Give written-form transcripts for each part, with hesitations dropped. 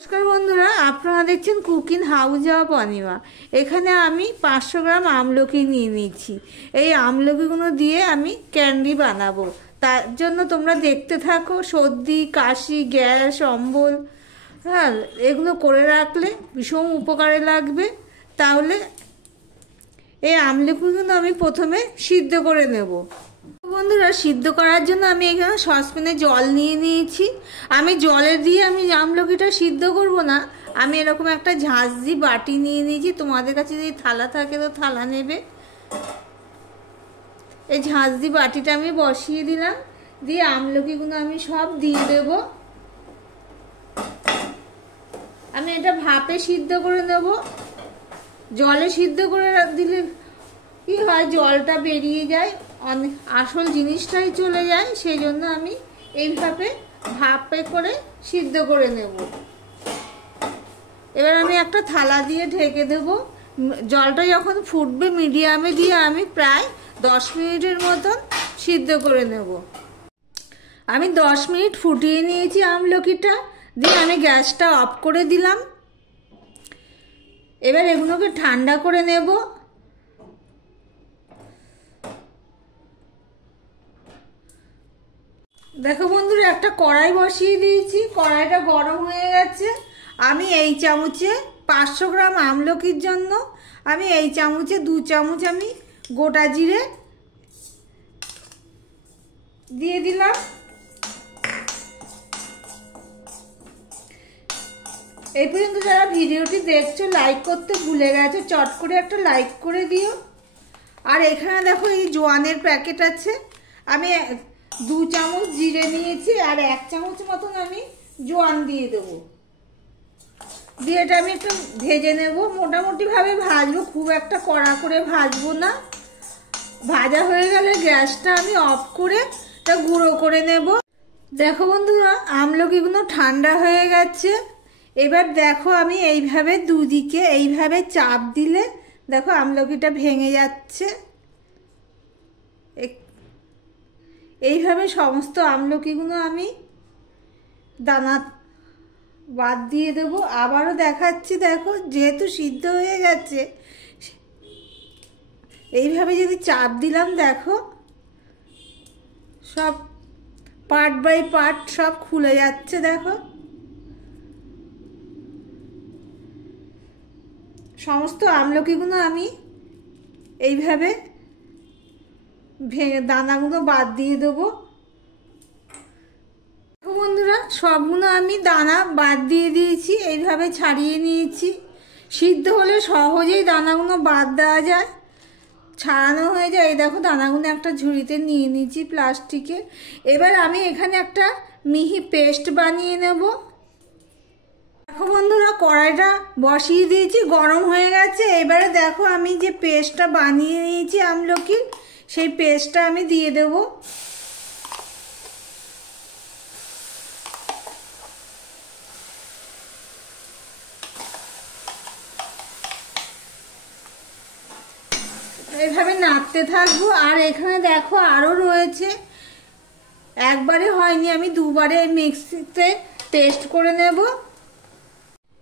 নমস্কার বন্ধুরা, আপনারা দেখছেন কুকিং হাউস অফ অনিমা। এখানে আমি 500 গ্রাম আমলকি নিয়ে নিচ্ছি। এই আমলকিগুলো দিয়ে আমি ক্যান্ডি বানাবো। তার জন্য তোমরা দেখতে থাকো। সর্দি, কাশি, গ্যাস, অম্বল, হ্যাঁ, এগুলো করে রাখলে ভীষণ উপকারে লাগবে। তাহলে এই আমলকিগুলো আমি প্রথমে সিদ্ধ করে নেব। বন্ধুরা, সিদ্ধ করার জন্য আমি এখানে সসপ্যানে জল নিয়ে নিয়েছি। আমি জলে দিয়ে আমি আমলকিটা সিদ্ধ করব না, আমি এরকম একটা ঝাঁঝরি বাটি নিয়ে নিয়েছি। তোমাদের কাছে যদি থালা থাকে তো থালা নেবে। এই ঝাঁঝরি বাটিটা আমি বসিয়ে দিলাম, দিয়ে আমলকিগুলো আমি সব দিয়ে দেব। আমি এটা ভাপে সিদ্ধ করে নেব। জলে সিদ্ধ করে দিলে কি হয়, জলটা বেরিয়ে যায়, আসল জিনিসটাই চলে যায়। সেই জন্য আমি এইভাবে ভাপে করে সিদ্ধ করে নেব। এবার আমি একটা থালা দিয়ে ঢেকে দেব। জলটা যখন ফুটবে মিডিয়ামে দিয়ে আমি প্রায় 10 মিনিটের মতন সিদ্ধ করে নেব। আমি 10 মিনিট ফুটিয়ে নিয়েছি আমলকিটা, দিয়ে আমি গ্যাসটা অফ করে দিলাম। এবার এগুলোকে ঠান্ডা করে নেব। দেখো বন্ধুরা, একটা কড়াই বসিয়ে দিয়েছি, কড়াইটা গরম হয়ে গেছে। আমি এই চামচে 500 গ্রাম আমলকির জন্য আমি এই চামচে 2 চামচ আমি গোটা জিরে দিয়ে দিলাম। এই পর্যন্ত যারা ভিডিওটি দেখছো লাইক করতে ভুলে গেছো, চট করে একটা লাইক করে দিও। আর এখানে দেখো এই জোয়ানের প্যাকেট আছে, আমি 2 চামচ জিরে নিয়েছি আর 1 চামচ মতন আমি জোয়ান দিয়ে দেবো। দিয়ে এটা আমি একটু ভেজে নেব। মোটামুটি ভাবে ভাজবো, খুব একটা কড়া করে ভাজবো না। ভাজা হয়ে গেলে গ্যাসটা আমি অফ করে এটা গুঁড়ো করে নেব। দেখো বন্ধুরা, আমলকিগুলো ঠান্ডা হয়ে গেছে। এবার দেখো আমি এইভাবে দুদিকে এইভাবে চাপ দিলে দেখো আমলকিটা ভেঙে যাচ্ছে। এইভাবে সমস্ত আমলকিগুলো আমি দানা বাদ দিয়ে দেবো। আবারও দেখাচ্ছি, দেখো যেহেতু সিদ্ধ হয়ে গেছে, এইভাবে যদি চাপ দিলাম দেখো সব পার্ট বাই পার্ট সব খুলে যাচ্ছে। দেখো সমস্ত আমলকিগুলো আমি এইভাবে দানাগুলো বাদ দিয়ে দেবো। বন্ধুরা, সবগুলো আমি দানা বাদ দিয়ে দিয়েছি, এইভাবে ছাড়িয়ে নিয়েছি। সিদ্ধ হলে সহজেই দানাগুলো বাদ দেওয়া যায়, ছাড়ানো হয়ে যায়। এই দেখো দানাগুলো একটা ঝুড়িতে নিয়ে নিয়েছি প্লাস্টিকে। এবার আমি এখানে একটা মিহি পেস্ট বানিয়ে নেব। দেখো বন্ধুরা, কড়াইটা বসিয়ে দিয়েছি, গরম হয়ে গেছে। এবারে দেখো আমি যে পেস্টটা বানিয়ে নিয়েছি আমলকির, সেই পেস্টটা আমি দিয়ে দেব। এইভাবে নাড়তে থাকবো। আর এখানে দেখো আরও রয়েছে, একবারে হয়নি, আমি দুবারে মিক্সিতে পেস্ট করে নেব।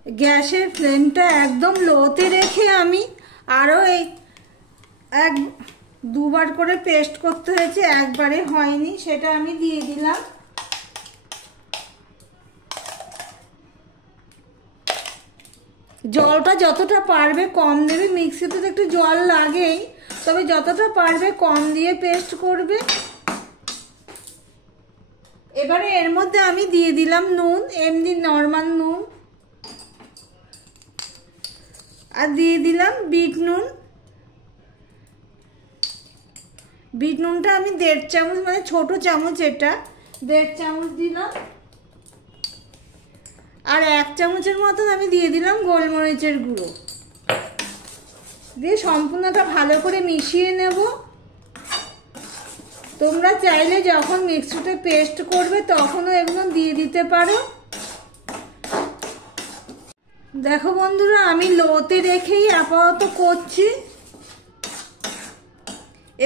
গ্যাসের ফ্লেমটা একদম লোতে রেখে আমি আরও এই দুবার করে পেস্ট করতে হয়েছে, একবারে হয়নি, সেটা আমি দিয়ে দিলাম। জলটা যতটা পারবে কম দেবে, মিক্সিতে তো একটু জল লাগেই, তবে যতটা পারবে কম দিয়ে পেস্ট করবে। এবারে এর মধ্যে আমি দিয়ে দিলাম নুন, এমনি নর্মাল নুন, আর দিয়ে দিলাম বিট নুন। বিট নুনটা আমি 1.5 চামচ, মানে ছোট চামচ, এটা 1.5 চামচ দিলাম। আর 1 চামচের মতন আমি দিয়ে দিলাম গোলমরিচের গুঁড়ো। দিয়ে সম্পূর্ণটা ভালো করে মিশিয়ে নেব। তোমরা চাইলে যখন মিক্সিতে পেস্ট করবে তখনও এগুলো দিয়ে দিতে পারো। দেখো বন্ধুরা, আমি লোতে রেখেই আপাতত করছি।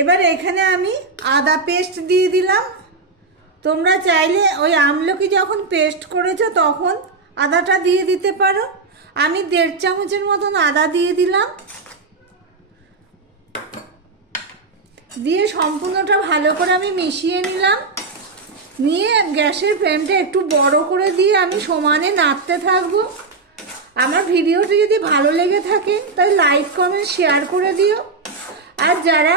এবার এখানে আমি আদা পেস্ট দিয়ে দিলাম। তোমরা চাইলে ওই আমলকি যখন পেস্ট করেছো তখন আদাটা দিয়ে দিতে পারো। আমি 1.5 চামচের মতন আদা দিয়ে দিলাম। দিয়ে সম্পূর্ণটা ভালো করে আমি মিশিয়ে নিলাম। নিয়ে গ্যাসের ফ্লেমটা একটু বড় করে দিয়ে আমি সমানে নাড়তে থাকবো। আমার ভিডিওটি যদি ভালো লেগে থাকে তাহলে লাইক কমেন্ট শেয়ার করে দিও। আর যারা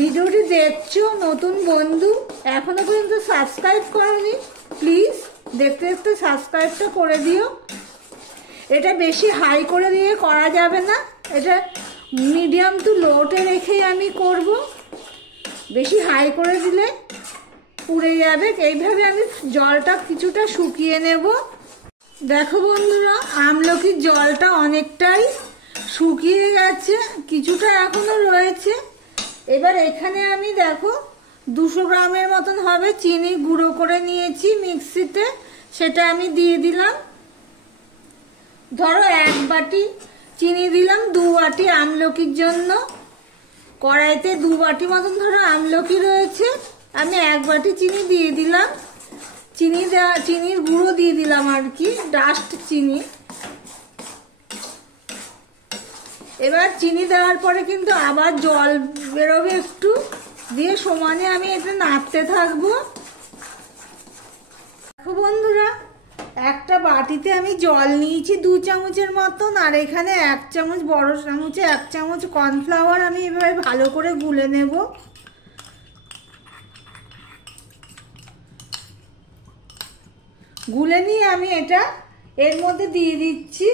ভিডিওটি দেখছো নতুন বন্ধু এখনো পর্যন্ত সাবস্ক্রাইব করনি, প্লিজ দেখতে দেখতে সাবস্ক্রাইবটা করে দিও। এটা বেশি হাই করে দিয়ে করা যাবে না, এটা মিডিয়াম টু লোতে রেখেই আমি করব। বেশি হাই করে দিলে পুড়ে যাবে। এইভাবে আমি জলটা কিছুটা শুকিয়ে নেব। দেখো বন্ধুরা, আমলকির জলটা অনেকটাই শুকিয়ে গেছে, কিছুটা এখনো রয়েছে। এবার এখানে আমি দেখো 200 গ্রামের মতন হবে চিনি গুঁড়ো করে নিয়েছি মিক্সিতে, সেটা আমি দিয়ে দিলাম। ধরো 1 বাটি চিনি দিলাম 2 বাটি আমলকির জন্য। কড়াইতে 2 বাটি মতন ধরো আমলকি রয়েছে, আমি 1 বাটি চিনি দিয়ে দিলাম। চিনির গুঁড়ো দিয়ে দিলাম আর কি, ডাস্ট চিনি। এবার চিনি দেওয়ার পরে কিন্তু আবার জল বেরোবে একটু, দিয়ে সমানে আমি এটা নাড়তে থাকবো। দেখো বন্ধুরা, একটা বাটিতে আমি জল নিয়েছি 2 চামচের মতন, আর এখানে 1 চামচ বড় চামচে 1 চামচ কর্নফ্লাওয়ার আমি এভাবে ভালো করে গুলে নেব। গুলে নিয়ে আমি এটা এর মধ্যে দিয়ে দিচ্ছি।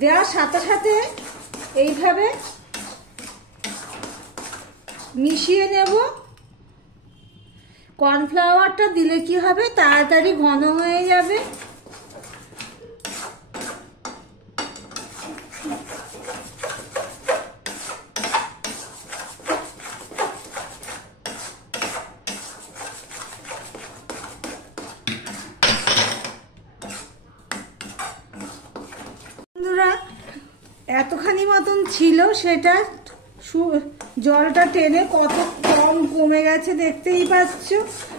দেওয়ার সাথে সাথে এইভাবে মিশিয়ে নেব। কর্নফ্লাওয়ারটা দিলে কি হবে, তাড়াতাড়ি ঘন হয়ে যাবে। বন্ধুরা, এতখানি মতন ছিল, সেটা জলটা টেনে কত কম কমে গেছে দেখতেই পাচ্ছ।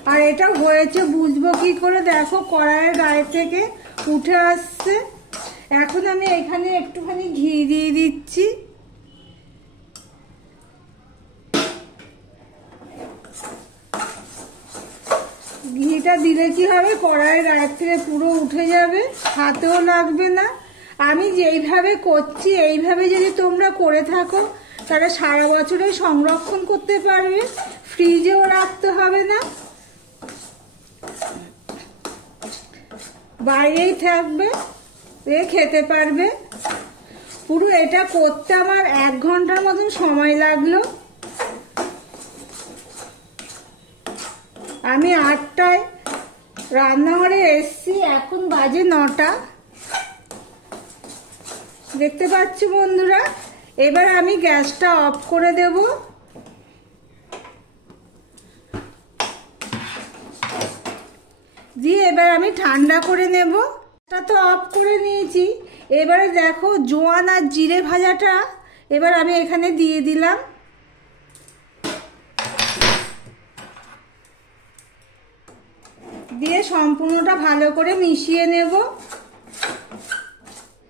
আর এটা হয়েছে বুঝবো কি করে, দেখো কড়াইয়ের গায়ে থেকে উঠে আসছে। এখন আমি এখানে একটুখানি ঘি দিয়ে দিচ্ছি। ঘিটা দিলে কি হবে, কড়াইয়ের গায়ে থেকে পুরো উঠে যাবে, হাতেও লাগবে না। আমি যেইভাবে করছি এইভাবে যদি তোমরা করে থাকো তারা সারা বছরে সংরক্ষণ করতে পারবে, ফ্রিজেও রাখতে হবে না, বাইরেই থাকবে, খেতে পারবে। পুরো এটা করতে আমার 1 ঘন্টার মতন সময় লাগলো। আমি 8টায় রান্নাঘরে এসছি, এখন বাজে 9টা। দেখতে পাচ্ছ বন্ধুরা, এবার আমি গ্যাসটা অফ করে দেব। দিয়ে এবার আমি ঠান্ডা করে নেব। এটা তো অফ করে নিয়েছি। এবারে দেখো জোয়ান আর জিরে ভাজাটা এবার আমি এখানে দিয়ে দিলাম। দিয়ে সম্পূর্ণটা ভালো করে মিশিয়ে নেব।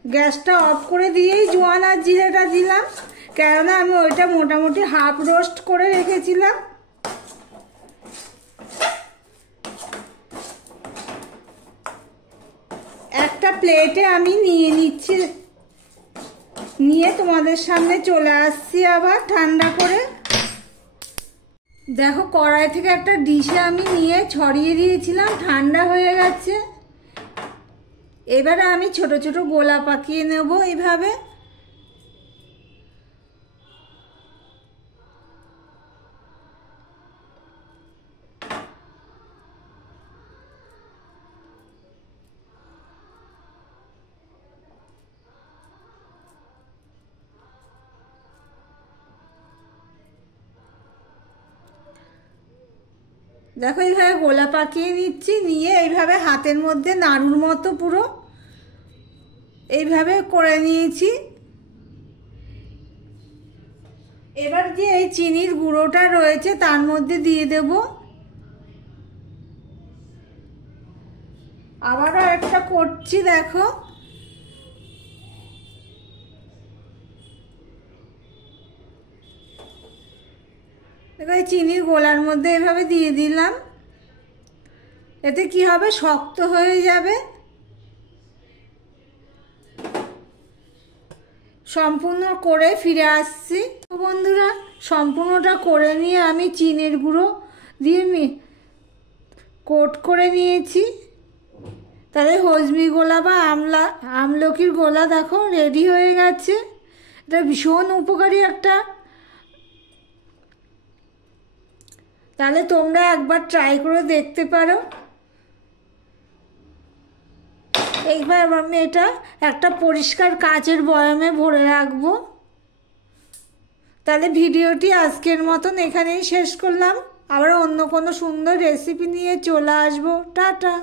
গ্যাসটা অফ করে দিয়েই জোয়ান আর জিরেটা দিলাম, কেননা আমি ওইটা মোটামুটি হাফ রোস্ট করে রেখেছিলাম। একটা প্লেটে আমি নিয়ে নিচ্ছি, নিয়ে তোমাদের সামনে চলে আসছি আবার ঠান্ডা করে। দেখো কড়াই থেকে একটা ডিশে আমি নিয়ে ছড়িয়ে দিয়েছিলাম, ঠান্ডা হয়ে গেছে। এবারে আমি ছোট ছোট গোলা পাকিয়ে নেব এইভাবে। দেখো এইভাবে গোলা পাকিয়ে নিচ্ছি, নিয়ে এইভাবে হাতের মধ্যে নাড়ুর মতো পুরো এইভাবে করে নিয়েছি। এবার যে এই চিনির গুঁড়োটা রয়েছে তার মধ্যে দিয়ে দেব। আবারও একটা করছি, দেখো। দেখো এই চিনির গোলার মধ্যে এভাবে দিয়ে দিলাম, এতে কি হবে, শক্ত হয়ে যাবে। সম্পূর্ণ করে ফিরে আসছি। তো বন্ধুরা, সম্পূর্ণটা করে নিয়ে আমি চিনির গুঁড়ো দিয়ে কোট করে নিয়েছি। তাহলে হজমি গোলা বা আমলকির গোলা দেখো রেডি হয়ে গেছে। এটা ভীষণ উপকারী একটা। তাহলে তোমরা একবার ট্রাই করে দেখতে পারো। এইবার আমি এটা একটা পরিষ্কার কাচের বয়ামে ভরে রাখবো। তাহলে ভিডিওটি আজকের মতন এখানেই শেষ করলাম। আবার অন্য কোনো সুন্দর রেসিপি নিয়ে চলে আসবো। টাটা।